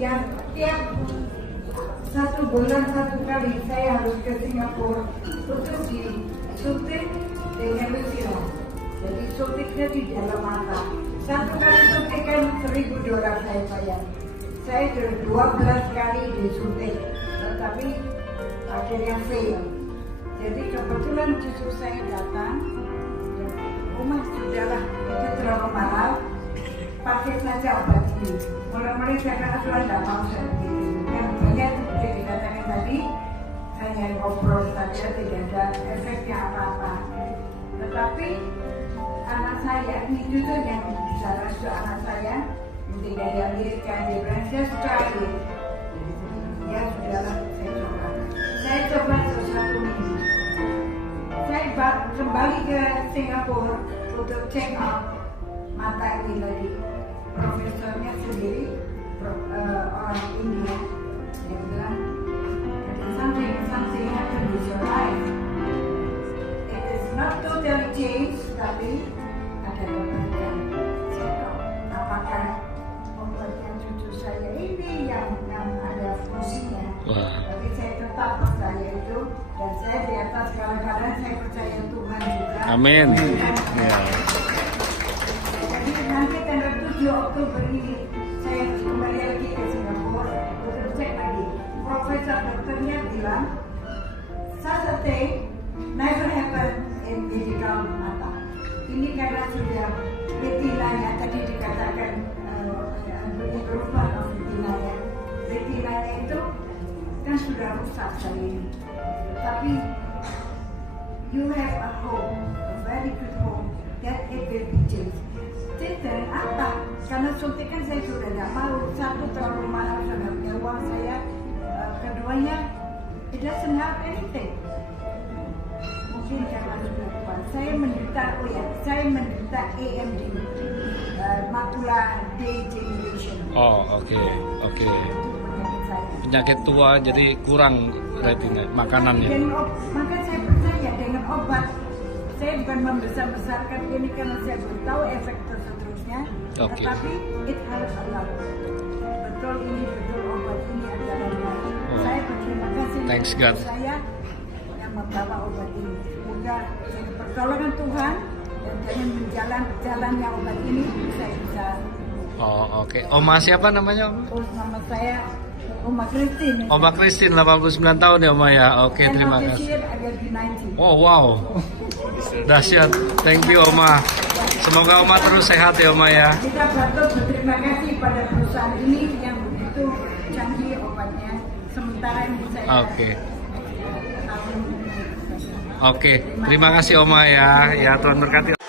yang tiap 1 bulan 1 kali saya harus ke Singapura untuk disuntik dengan Lucila. Jadi suntiknya di dalam mata. 1 kali suntik kan $1.000 saya bayar. Saya sudah 12 kali disuntik, tetapi akhirnya fail. Jadi kebetulan justru saya datang, Oma sudahlah, itu terlalu mahal, pakai saja obat ini. Mulai-mulai saya kata Tuhan tidak mau saya begitu. Yang banyak seperti dikatakan tadi, hanya ngobrol saja, tidak ada efeknya apa-apa. Tetapi anak saya, ini juga yang bicara soal anak saya, yang dari Amerika, dia bilang, just try it. Ya sudahlah, saya coba. Saya coba sesuatu minggu. Saya kembali ke Singapura untuk check up mata ini lagi. Profesornya sendiri, orang India, dia bilang, something happened with your eyes. It is not totally changed, tapi ada kebaikan. Saya tahu, apakah obatnya cucu saya ini yang ada fungsinya. Tapi saya tetap percaya itu, dan saya di atas kadang-kadang saya percaya Tuhan juga. Amin. Jadi nanti tanggal 7 Oktober ini saya kembali lagi ke Singapura untuk cek lagi. Profesor dokternya bilang, such a thing never happen in medical mata. Ini karena sudah retinanya tadi dikatakan improvement of retinanya. Retinanya itu kan sudah rusak sekali ini. Tapi you have a hope, a very good hope that it will be changed. Jadi apa? Karena suntikan saya sudah tidak mau. Satu terlalu mahal, sudah punya uang saya. Keduanya, it doesn't have anything. Mungkin karena sudah tua. Saya menderita AMD, macula degeneration. Oh, oke. Penyakit tua, jadi kurang retina makanannya. Maka saya percaya dengan obat. Saya bukan membesar-besarkan ini karena saya belum tahu efek seterusnya. Tetapi it helps a lot. Betul obat ini adalah baik. Saya berterima kasih Thanks God. Saya yang membawa obat ini. Semoga dengan pertolongan Tuhan dan dengan jalannya obat ini saya bisa. Oh, oke. Oma siapa namanya, Oma? Nama saya Oma Christine. Oma Christine, 89 tahun ya, Oma ya. Oke, terima kasih. Oh, wow. Dahsyat. Thank you, Oma. Semoga Oma terus sehat ya, Oma ya. Kita patut berterima kasih pada perusahaan ini yang begitu canggih obatnya. Sementara yang bisa. Oke. Terima kasih Oma ya. Ya, Tuhan berkati.